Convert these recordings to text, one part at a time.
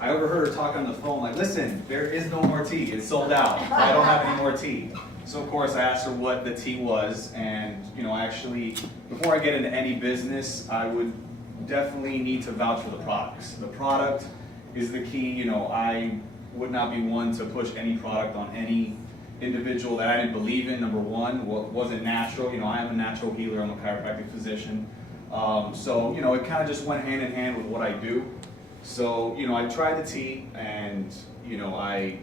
I overheard her talk on the phone, like, listen, there is no more tea. It's sold out. I don't have any more tea. So of course I asked her what the tea was, and actually, before I get into any business, I would definitely need to vouch for the products. The product is the key. I would not be one to push any product on any individual that I didn't believe in. Number one, wasn't natural. I am a natural healer. I'm a chiropractic physician. So it kind of just went hand in hand with what I do. So I tried the tea, and I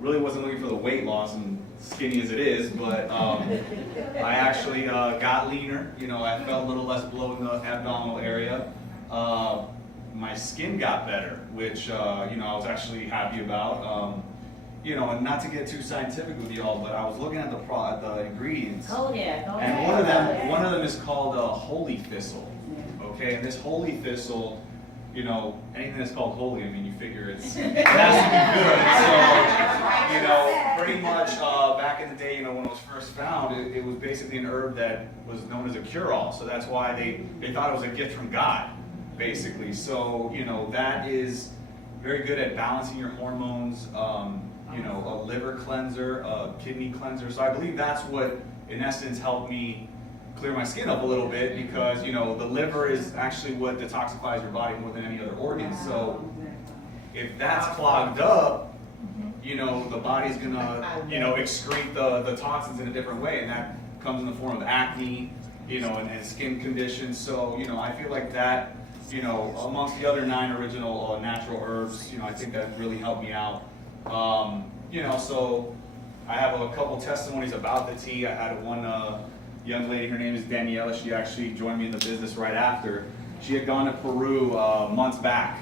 really wasn't looking for the weight loss, and skinny as it is, but I actually got leaner. I felt a little less blow in the abdominal area. My skin got better, which I was actually happy about. And not to get too scientific with y'all, but I was looking at the ingredients. Oh yeah. And one of them is called holy thistle. Okay, and this holy thistle, anything that's called holy, you figure it has to be good. So, pretty much back in the day, when it was first found, it was basically an herb that was known as a cure-all. So that's why they thought it was a gift from God, basically. So, that is very good at balancing your hormones, a liver cleanser, a kidney cleanser. So I believe that's what, in essence, helped me clear my skin up a little bit, because the liver is actually what detoxifies your body more than any other organ. So if that's clogged up, the body's gonna excrete the toxins in a different way, and that comes in the form of acne, and skin conditions. So I feel like that, amongst the other 9 original natural herbs, I think that really helped me out. So I have a couple testimonies about the tea. I had one young lady, her name is Daniela. She actually joined me in the business right after. She had gone to Peru months back,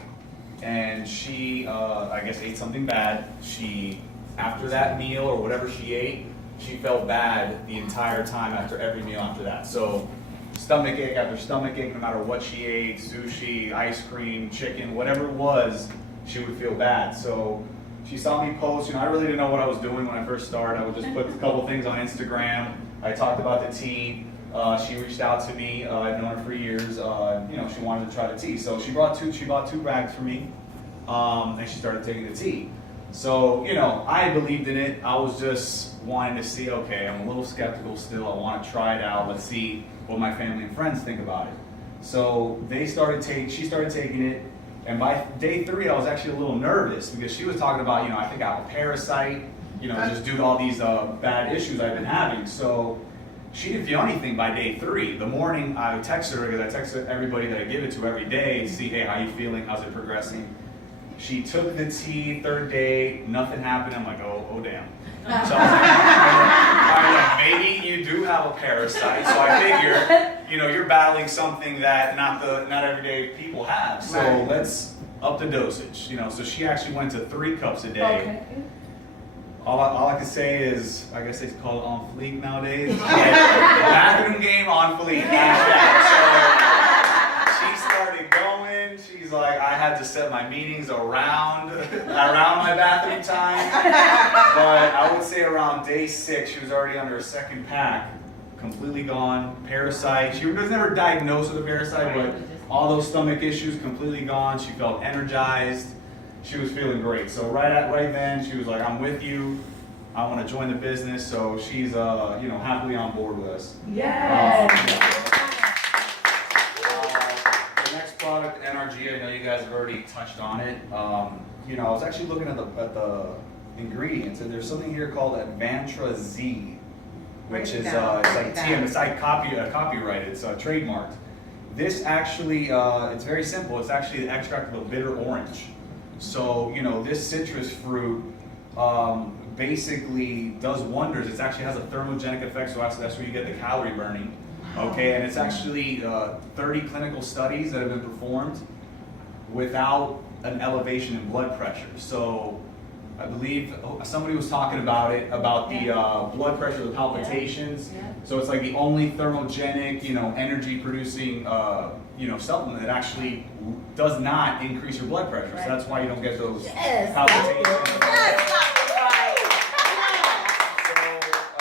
and she, I guess, ate something bad. After that meal or whatever she ate, she felt bad the entire time after every meal after that. So stomach ache after stomach ache, no matter what she ate, sushi, ice cream, chicken, whatever it was, she would feel bad. So she saw me post. I really didn't know what I was doing when I first started. I would just put a couple things on Instagram. I talked about the tea. She reached out to me. I've known her for years. She wanted to try the tea. So she bought 2 bags for me, and she started taking the tea. So, I believed in it. I was just wanting to see, okay, I'm a little skeptical still. I want to try it out. Let's see what my family and friends think about it. So she started taking it. And by day 3, I was actually a little nervous, because she was talking about, I think I have a parasite, just due to all these bad issues I've been having. So she didn't feel anything by day 3. The morning, I would text her, because I text everybody that I give it to every day to see, hey, how you feeling? How's it progressing? She took the tea, 3rd day, nothing happened. I'm like, oh damn. So I was like, maybe you do have a parasite. So I figure, you're battling something that not everyday people have. So let's up the dosage. So she actually went to 3 cups a day. Okay. All I can say is, I guess they call it on fleek nowadays. Bathroom game on fleek. So she started going. She's like, I had to set my meetings around my bathroom time. But I would say around day 6, she was already under a 2nd pack, completely gone. Parasite. She was never diagnosed with a parasite, but all those stomach issues completely gone. She felt energized. She was feeling great. So right then, she was like, I'm with you. I want to join the business. So she's happily on board with us. Yes. The next product, NRG, I know you guys have already touched on it. I was actually looking at the ingredients, and there's something here called Advantra Z, which is it's like TM. It's like copyrighted. It's trademarked. This actually, it's very simple. It's actually the extract of a bitter orange. So, this citrus fruit basically does wonders. It actually has a thermogenic effect, so that's where you get the calorie burning. Okay, and it's actually 30 clinical studies that have been performed without an elevation in blood pressure. So, I believe somebody was talking about it, about the blood pressure, the palpitations. Yeah. So it's like the only thermogenic, energy producing, supplement that actually does not increase your blood pressure. So that's why you don't get those palpitations. So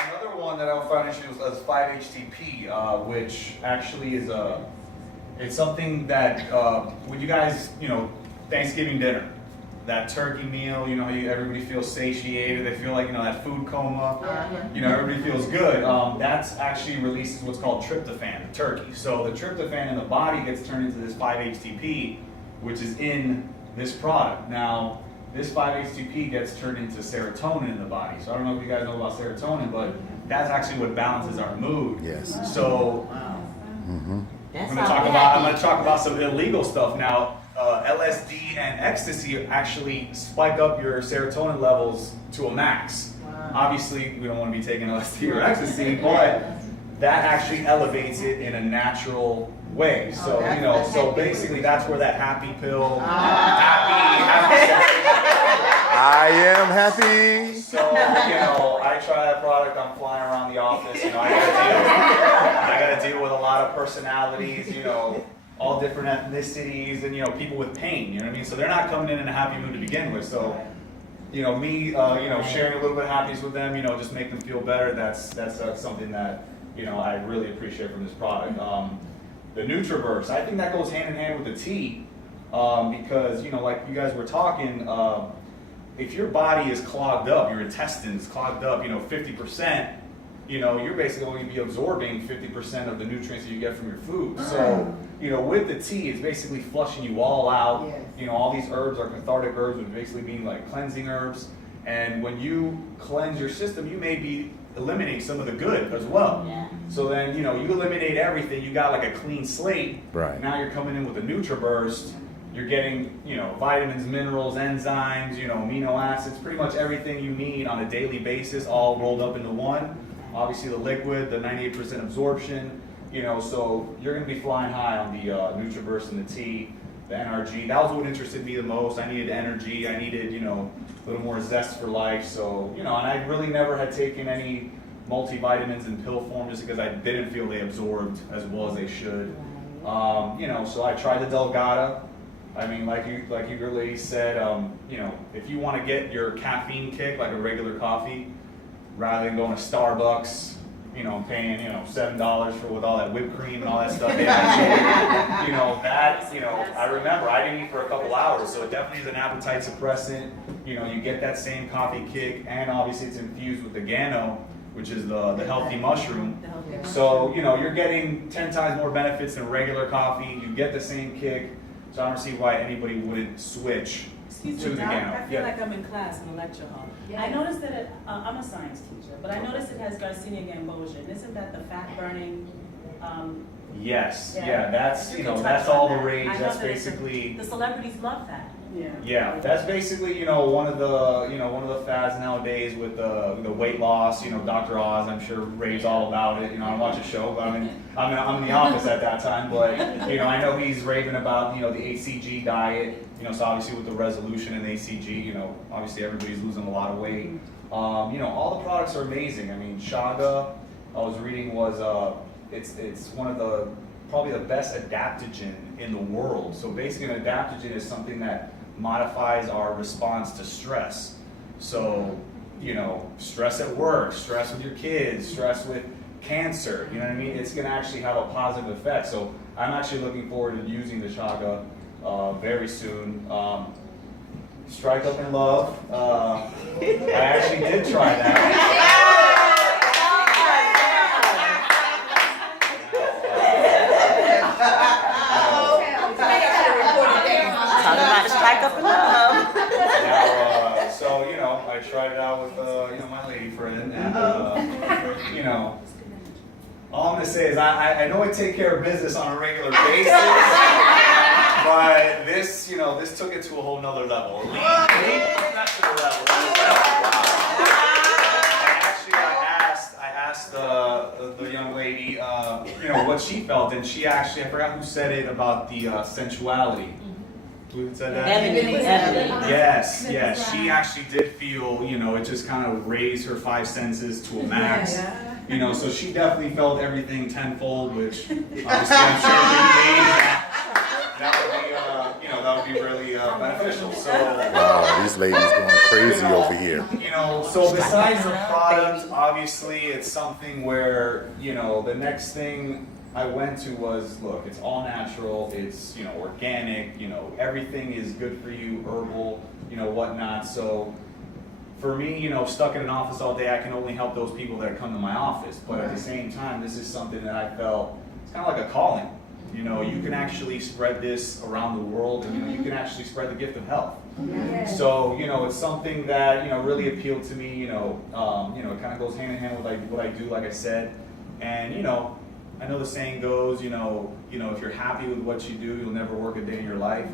another one that I found interesting was 5-HTP, which actually is it's something that when you guys, Thanksgiving dinner. that turkey meal, you know, everybody feels satiated, they feel like, you know, that food coma, you know, everybody feels good. That's actually releases what's called tryptophan, the turkey. So the tryptophan in the body gets turned into this 5-HTP, which is in this product. Now, this 5-HTP gets turned into serotonin in the body. So I don't know if you guys know about serotonin, but that's actually what balances our mood. Yes. So I'm going to talk about some illegal stuff now. LSD and ecstasy actually spike up your serotonin levels to a max. Obviously, we don't want to be taking LSD or ecstasy, but that actually elevates it in a natural way. So, you know, so basically that's where that happy pill, I am happy. So, you know, I try that product, I'm flying around the office, you know, I gotta deal with a lot of personalities, you know, all different ethnicities and, you know, people with pain, you know what I mean? So they're not coming in a happy mood to begin with. So, you know, me, you know, sharing a little bit of happiness with them, you know, just make them feel better. That's something that, you know, I really appreciate from this product. The Nutraverse, I think that goes hand in hand with the tea, because, you know, like you guys were talking, if your body is clogged up, your intestines clogged up, you know, 50%, you know, you're basically going to be absorbing 50% of the nutrients that you get from your food. So, you know, with the tea, it's basically flushing you all out. Yes. You know, all these herbs are cathartic herbs, which basically mean like cleansing herbs. And when you cleanse your system, you may be eliminating some of the good as well. Yeah. So then, you know, you eliminate everything, you got like a clean slate. Right. Now you're coming in with a NutriBurst. You're getting, you know, vitamins, minerals, enzymes, you know, amino acids, pretty much everything you need on a daily basis, all rolled up into one. Obviously the liquid, the 98% absorption, you know, so you're going to be flying high on the NutriBurst and the tea, the NRG. That was what interested me the most. I needed energy. I needed, you know, a little more zest for life. So, you know, and I really never had taken any multivitamins in pill form just because I didn't feel they absorbed as well as they should. You know, so I tried the Delgada. I mean, like your lady said, you know, if you want to get your caffeine kick like a regular coffee, rather than going to Starbucks, you know, paying, you know, $7 for with all that whipped cream and all that stuff they actually, you know, that, you know, I remember I didn't eat for a couple hours, so it definitely is an appetite suppressant. You know, you get that same coffee kick, and obviously it's infused with the Gano, which is the healthy mushroom. So, you know, you're getting 10 times more benefits than regular coffee. You get the same kick. So I don't see why anybody wouldn't switch to the Gano. I feel like I'm in class in a lecture hall. Yeah. I noticed that I'm a science teacher, but I noticed it has Garcinia gambosia. Isn't that the fat burning? Yes, Yeah. yeah, that's, If you you know, could that's touch all on the that. rage. I know That's that basically, the celebrities love that. Yeah. yeah, that's basically, you know, one of the fads nowadays with the weight loss. You know, Dr. Oz, I'm sure raves all about it. You know, I watch a show, but I'm in the office at that time. But you know, I know he's raving about, you know, the HCG diet. You know, so obviously with the resolution and HCG, you know, obviously everybody's losing a lot of weight. You know, all the products are amazing. I mean, Chaga, I was reading, was it's one of the probably the best adaptogen in the world. So basically, an adaptogen is something that modifies our response to stress. So, you know, stress at work, stress with your kids, stress with cancer, you know what I mean? It's going to actually have a positive effect. So I'm actually looking forward to using the Chaga very soon. Strike Up in Love. I actually did try that. Strike up in love. Now, so, you know, I tried it out with, you know, my lady friend, and, you know, all I'm going to say is I know I take care of business on a regular basis, but this, you know, this took it to a whole nother level. Professional level. Actually, I asked the young lady, you know, what she felt, and she actually, I forgot who said it about the sensuality. Who said that? Ebony. Yes, yes. She actually did feel, you know, it just kind of raised her five senses to a max. You know, so she definitely felt everything tenfold, which obviously I'm sure that would be, you know, that would be really beneficial. So, Wow, these ladies going crazy over here. you know, so besides the product, obviously it's something where, you know, the next thing I went to was, look, it's all natural, it's, organic, everything is good for you, herbal, whatnot. So for me, stuck in an office all day, I can only help those people that come to my office. But at the same time, this is something that I felt, it's kind of like a calling. You can actually spread this around the world, and you can actually spread the gift of health. So, it's something that, really appealed to me. It kind of goes hand in hand with what I do, like I said. And, I know the saying goes, if you're happy with what you do, you'll never work a day in your life.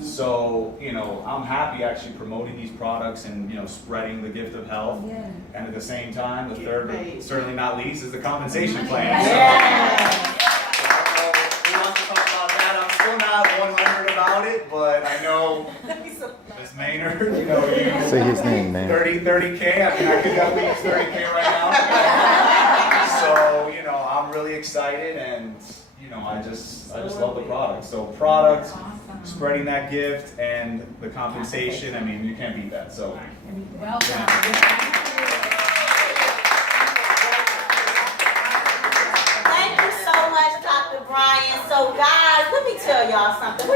So, I'm happy actually promoting these products and, spreading the gift of health. And at the same time, the third, but certainly not least, is the compensation plan. So, I don't know who wants to talk about that. I'm still not 100 about it, but I know Ms. Maynard, you Say his name, man. 30K. I mean, I could definitely use 30K right now. So, I'm really excited, and I just love the product. So product, spreading that gift, and the compensation. I mean, you can't beat that. So, Well done. Thank you so much, Dr. Bryan. So guys, let me tell y'all something.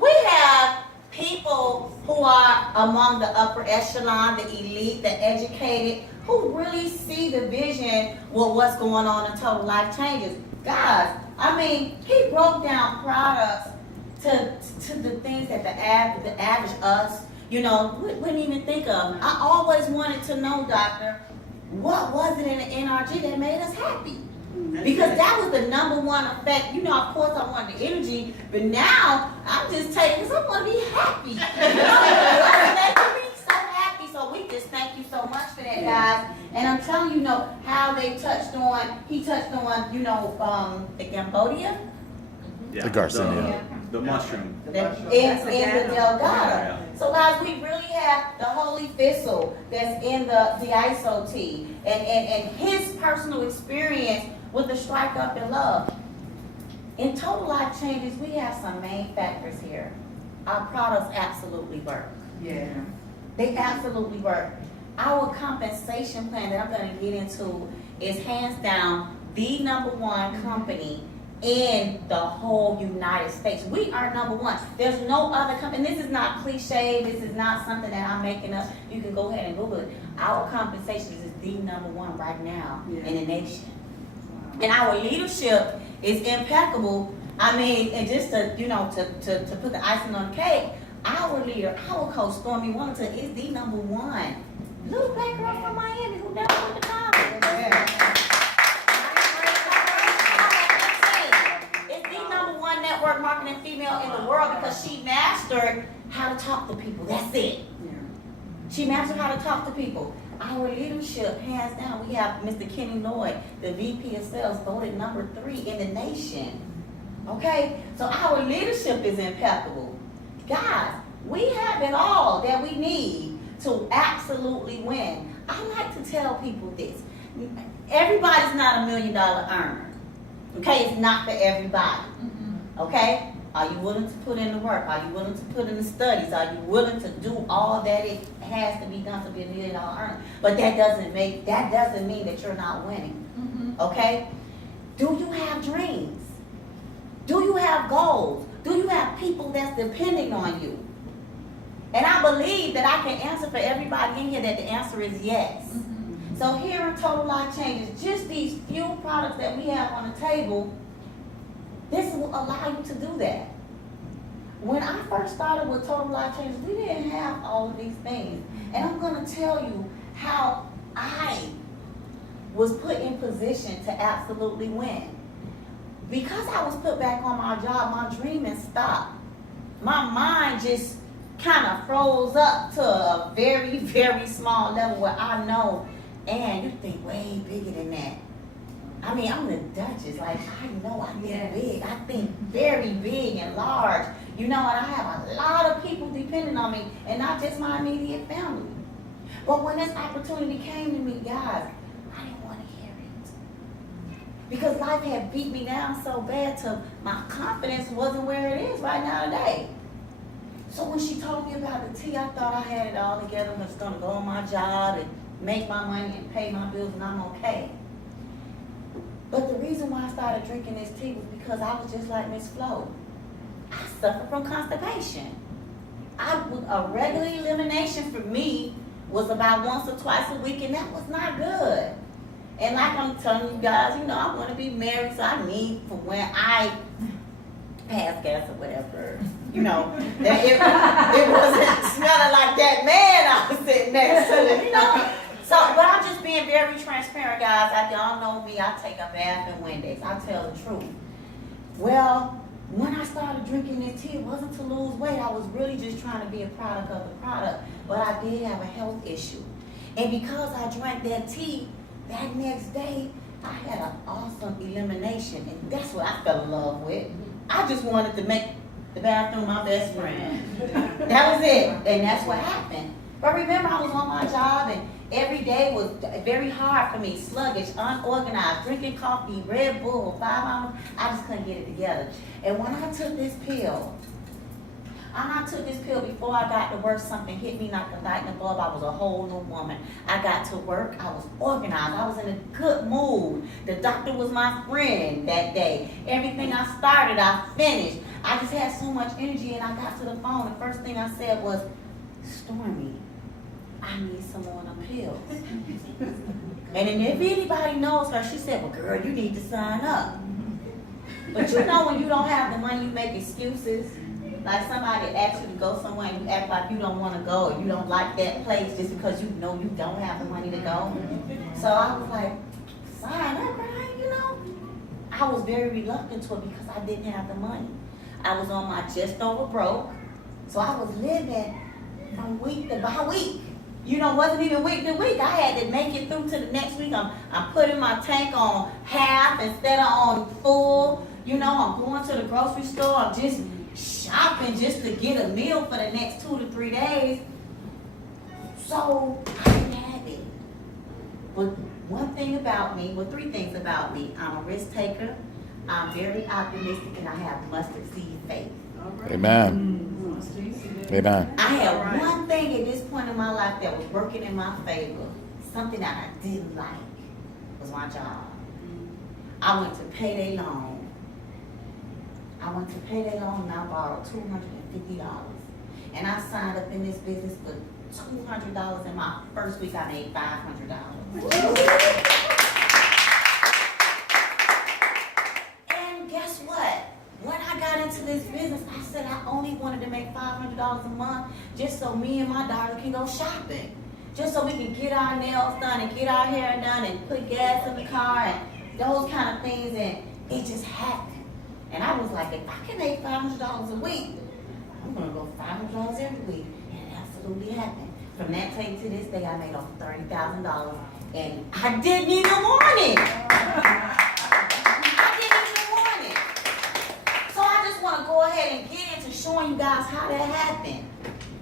We have people who are among the upper echelon, the elite, the educated, who really see the vision with what's going on in Total Life Changes. Guys, I mean, he broke down products to the things that the average us, wouldn't even think of. I always wanted to know, doctor, what was it in the NRG that made us happy? Because that was the number one effect. Of course I wanted the energy, but now I'm just taking because I want to be happy. It's making me so happy. So we just thank you so much for that, guys. And I'm telling you, how he touched on, the Cambodia. The Garcinia. The mushroom. In the Delgado. So guys, we really have the holy thistle that's in the ISO tea and his personal experience with the Strike Up in Love. In Total Life Changes, we have some main factors here. Our products absolutely work. Yeah. They absolutely work. Our compensation plan that I'm going to get into is hands down the number one company in the whole United States. We are number one. There's no other company. This is not cliche. This is not something that I'm making up. You can go ahead and Google it. Our compensation is the number one right now in the nation. And our leadership is impeccable. I mean, and just to put the icing on the cake, our leader, our coach, Stormy Wellington, is the number one. Little black girl from Miami who never went to college. It's the number one network marketing female in the world because she mastered how to talk to people. That's it. She mastered how to talk to people. Our leadership, hands down, we have Mr. Kenny Lloyd, the VP of Sales, voted number 3 in the nation. Okay? So our leadership is impeccable. Guys, we have it all that we need to absolutely win. I like to tell people this. Everybody's not $1 million earner. Okay? It's not for everybody. Okay? Are you willing to put in the work? Are you willing to put in the studies? Are you willing to do all that it has to be done to be $1 million earner? But that doesn't mean that you're not winning. Okay? Do you have dreams? Do you have goals? Do you have people that's depending on you? And I believe that I can answer for everybody in here that the answer is yes. So here in Total Life Changes, just these few products that we have on the table, this will allow you to do that. When I first started with Total Life Changes, we didn't have all of these things. And I'm going to tell you how I was put in position to absolutely win. Because I was put back on my job, my dreaming stopped. My mind just kind of froze up to a very, very small level where I know, and you think way bigger than that. I mean, I'm the Duchess. Like, I know I think big. I think very big and large. And I have a lot of people depending on me, and not just my immediate family. But when this opportunity came to me, guys, I didn't want to hear it. Because life had beat me down so bad to my confidence wasn't where it is right now today. So when she told me about the tea, I thought I had it all together. I was going to go on my job and make my money and pay my bills, and I'm okay. But the reason why I started drinking this tea was because I was just like Miss Flo. I suffer from constipation. A regular elimination for me was about once or twice a week, and that was not good. And like I'm telling you guys, you know, I want to be married, so I need for when I pass gas or whatever, you know, that it wasn't smelling like that man I was sitting next to, you know. So, but I'm just being very transparent, guys. Y'all know me, I take a bath in Wendy's. I tell the truth. Well, when I started drinking this tea, it wasn't to lose weight. I was really just trying to be a product of the product. But I did have a health issue. And because I drank that tea, that next day, I had an awesome elimination. And that's what I fell in love with. I just wanted to make the bathroom my best friend. That was it. And that's what happened. But remember, I was on my job, and every day was very hard for me, sluggish, unorganized, drinking coffee, Red Bull, 5 hours. I just couldn't get it together. And when I took this pill, before I got to work, something hit me like a lightning bulb. I was a whole new woman. I got to work, I was organized, I was in a good mood. The doctor was my friend that day. Everything I started, I finished. I just had so much energy, and I got to the phone. The first thing I said was, Stormy, I need some more of them pills. And then if anybody knows her, she said, well, girl, you need to sign up. But you know, when you don't have the money, you make excuses. Like somebody asks you to go somewhere and you act like you don't want to go, or you don't like that place just because you know you don't have the money to go. So I was like, sign up, Bryan, you know. I was very reluctant to it because I didn't have the money. I was on my just over broke. So I was living from week to week. You know, wasn't even week to week. I had to make it through to the next week. I'm putting my tank on half instead of on full. You know, I'm going to the grocery store. I'm just shopping just to get a meal for the next 2 to 3 days. So I didn't have it. But one thing about me, well, 3 things about me. I'm a risk taker. I'm very optimistic, and I have mustard seed faith. Amen. Amen. I had one thing at this point in my life that was working in my favor. Something that I didn't like was my job. I went to payday loan. And I borrowed $250. And I signed up in this business for $200. In my first week, I made $500. And guess what? When I got into this business, I said I only wanted to make $500 a month just so me and my daughter can go shopping. Just so we can get our nails done and get our hair done and put gas in the car and those kind of things. And it just happened. And I was like, if I can make $500 a week, I'm going to go $500 every week. And it absolutely happened. From that day to this day, I made over $30,000. And I didn't even want it. I didn't even want it. So I just want to go ahead and get into showing you guys how that happened.